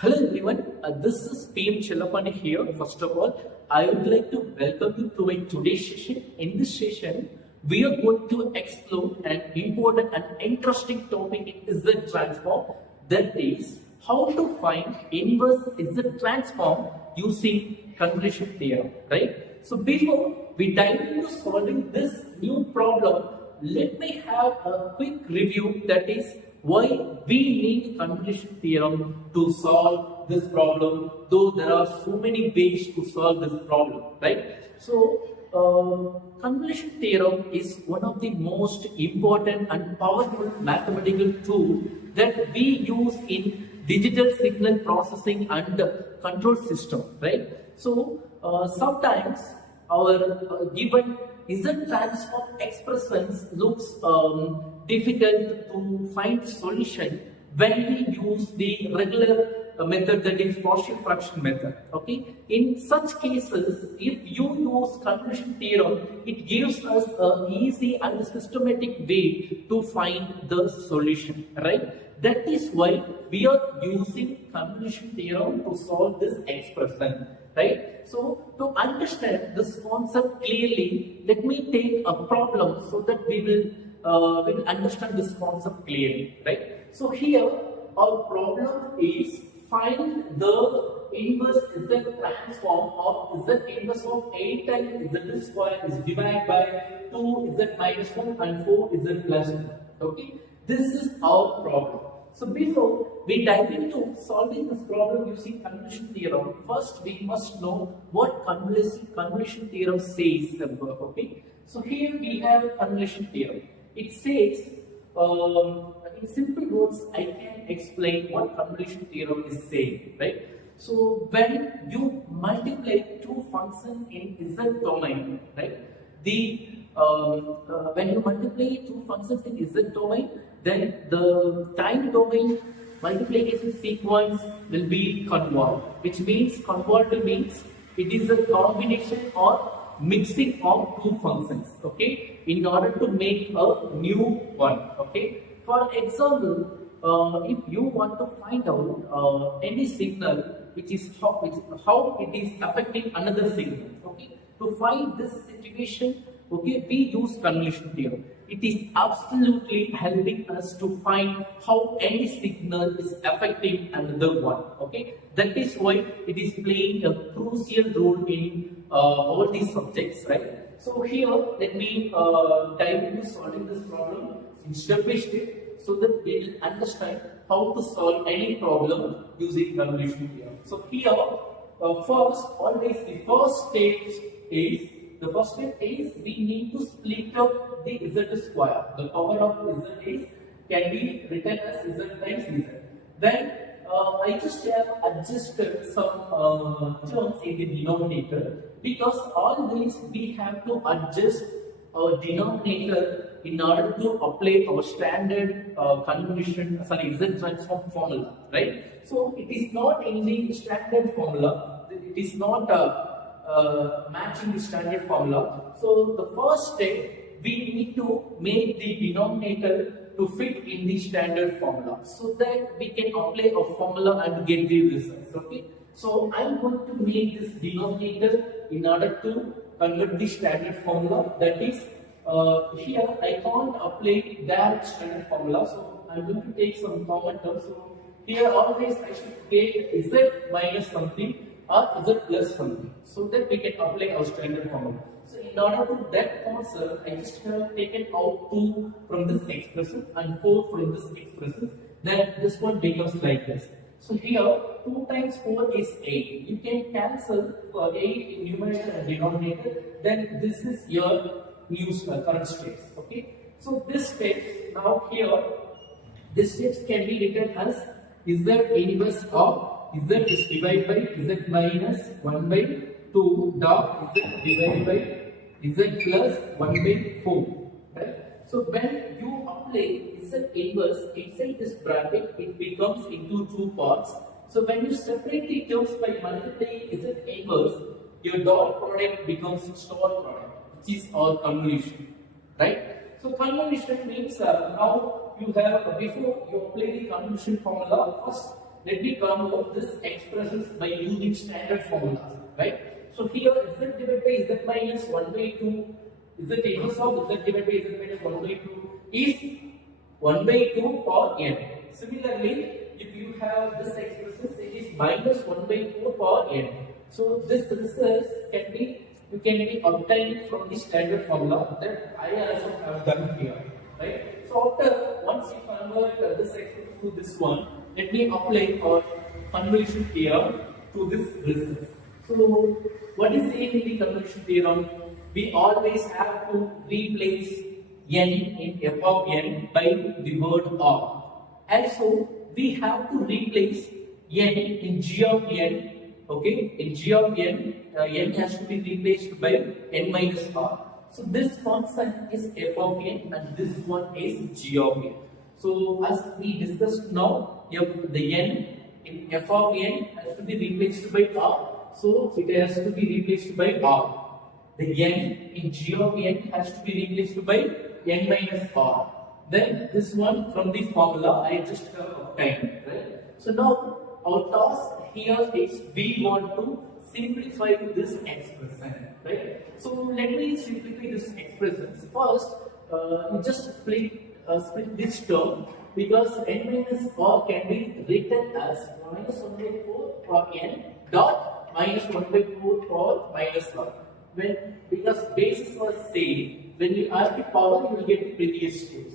Hello everyone, this is PM Chellapani here. First of all, I would like to welcome you to my today's session. In this session, we are going to explore an important and interesting topic in Z transform, that is how to find inverse Z transform using convolution theorem, right? So before we dive into solving this new problem, let me have a quick review, that is why we need convolution theorem to solve this problem, though there are so many ways to solve this problem, right? So convolution theorem is one of the most important and powerful mathematical tool that we use in digital signal processing and control system, right? So sometimes our given Z transform expressions looks difficult to find solution when we use the regular method, that is partial fraction method. Okay, in such cases, if you use convolution theorem, it gives us an easy and systematic way to find the solution, right? That is why we are using convolution theorem to solve this expression, right? So to understand this concept clearly, let me take a problem so that we will understand this concept clearly, right? So here our problem is find the inverse Z transform of Z inverse of 8 times Z square is divided by 2Z minus 1 and 4Z plus 1. Okay, this is our problem. So before we dive into solving this problem using convolution theorem, first we must know what convolution theorem says. Okay, so here we have convolution theorem. It says, in simple words, I can explain what convolution theorem is saying, right? So when you multiply two functions in Z domain, right? When you multiply two functions in Z domain, then the time domain multiplication sequence will be convolved, which means convolved means it is a combination or mixing of two functions, okay, in order to make a new one. Okay, for example, if you want to find out any signal which is how it is affecting another signal, okay, to find this situation, okay, we use convolution theorem. It is absolutely helping us to find how any signal is affecting another one. Okay, that is why it is playing a crucial role in all these subjects, right? So here, let me dive into solving this problem in step by step, so that we will understand how to solve any problem using convolution theorem. So here, the first step is we need to split up the Z square. The power of Z can be written as Z times Z. Then I just have adjusted some terms in the denominator, because always we have to adjust our denominator in order to apply our standard Z transform formula, right? So it is not in the standard formula, it is not matching the standard formula. So the first step, we need to make the denominator to fit in the standard formula, so that we can apply a formula and get the results. Okay, so I am going to make this denominator in order to convert the standard formula. That is, here I can't apply that standard formula, so I am going to take some common terms. So here always I should take Z minus something or Z plus something, so that we can apply our standard formula. So in order to that concept, I just have taken out 2 from this expression and 4 from this expression. Then this one becomes like this. So here 2 times 4 is 8. You can cancel 8 in numerator and denominator. Then this is your new current steps. Okay. So this steps, now here this steps can be written as Z inverse of Z is divided by Z minus 1 by 2 dot Z divided by Z plus 1 by 4. Right? So when you apply Z inverse inside this bracket, it becomes into 2 parts. So when you separate the terms by multiplying Z inverse, your dot product becomes star product, which is our convolution. Right? So convolution means now you have, before you apply the convolution formula, first let me convert this expressions by using standard formulas, right? So here z divided by z minus 1 by 2, z inverse of z divided by z minus 1 by 2 is 1 by 2 power n. Similarly, if you have this expression, it is minus 1 by 4 power n. So this result can be obtained from the standard formula that I also have done here, right? So after once you convert this expression to this one, let me apply our convolution theorem to this result. So what is in the convolution theorem? We always have to replace n in f of n by the word r. Also, we have to replace n in g of n. Okay, in g of n, n has to be replaced by n minus r. So this constant is f of n and this one is g of n. So as we discussed now, the n in f of n has to be replaced by r. So it has to be replaced by r. The n in g of n has to be replaced by n minus r. Then this one from the formula I just have obtained, right? So now our task here is we want to simplify this expression, right? So let me simplify this expression. First, you just split this term because n minus r can be written as minus 1 by 4 power n dot minus 1 by 4 power minus r. Because bases are same, when you add the power, you will get the previous steps.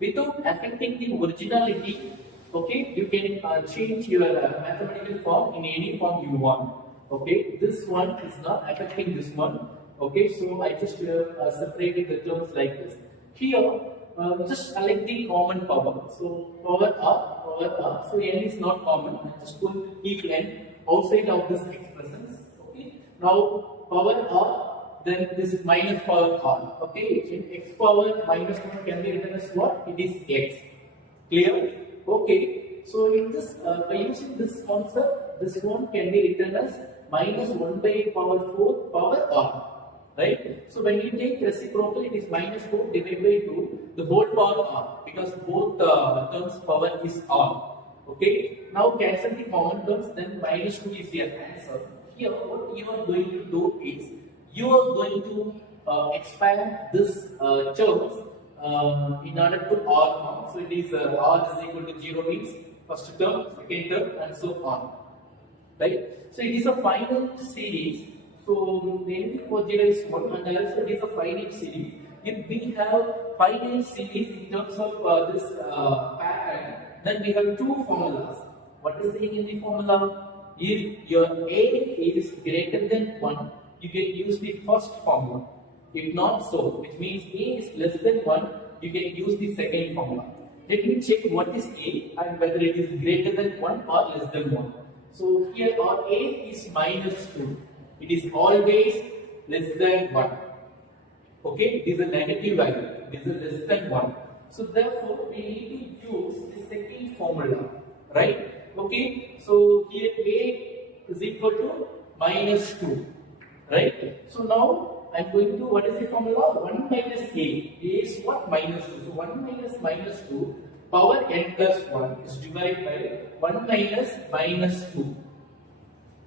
Without affecting the originality, okay, you can change your mathematical form in any form you want. Okay, this one is not affecting this one. Okay, so I just separated the terms like this. Here, just select the common power. So power r. So n is not common. I'm just going to keep n outside of this expressions. Okay, now power r. Then this is minus power r. Okay, in x power minus 1 can be written as what? It is x. Clear? Okay. So in this, by using this concept, this one can be written as minus 1 by power 4 power r. Right? So when you take reciprocal, it is minus 4 divided by 2, the whole power r, because both terms power is r. Okay. Now cancel the common terms, then minus 2 is your answer. Here, what you are going to do is, you are going to expand this terms in order to r form. So it is r is equal to 0 means first term, second term, and so on. Right? So it is a finite series. So anything for 0 is 1, and also it is a finite series. If we have finite series in terms of this pattern, then we have two formulas. What is saying in the formula? If your a is greater than 1, you can use the first formula. If not so, which means a is less than 1, you can use the second formula. Let me check what is a and whether it is greater than 1 or less than 1. So here our a is minus 2. It is always less than 1. Okay, it is a negative value. It is less than 1. So therefore, we need to use the second formula, right? Okay, so here a is equal to minus 2. Right? So now I am going to, what is the formula? 1 minus a. A is what? Minus 2. So 1 minus 2 power n plus 1 is divided by 1 minus 2.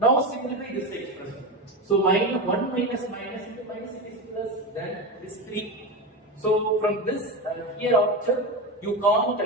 Now simplify this expression. So 1 minus into minus it is plus, then it is 3. So from this hereafter you can't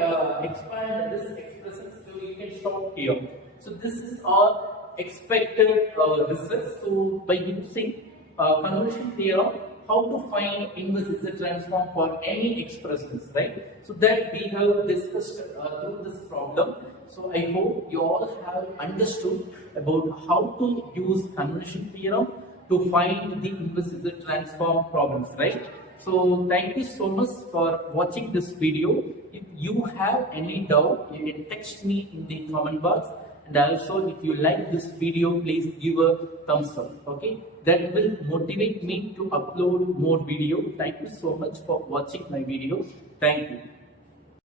expand this expression, so you can stop here. So this is our expected results. So by using convolution theorem, how to find inverse Z transform for any expressions, right? So that we have discussed through this problem. So I hope you all have understood about how to use convolution theorem to find the inverse Z transform problems, right? So thank you so much for watching this video. If you have any doubt, you can text me in the comment box. And also, if you like this video, please give a thumbs up. Okay, that will motivate me to upload more video. Thank you so much for watching my video. Thank you.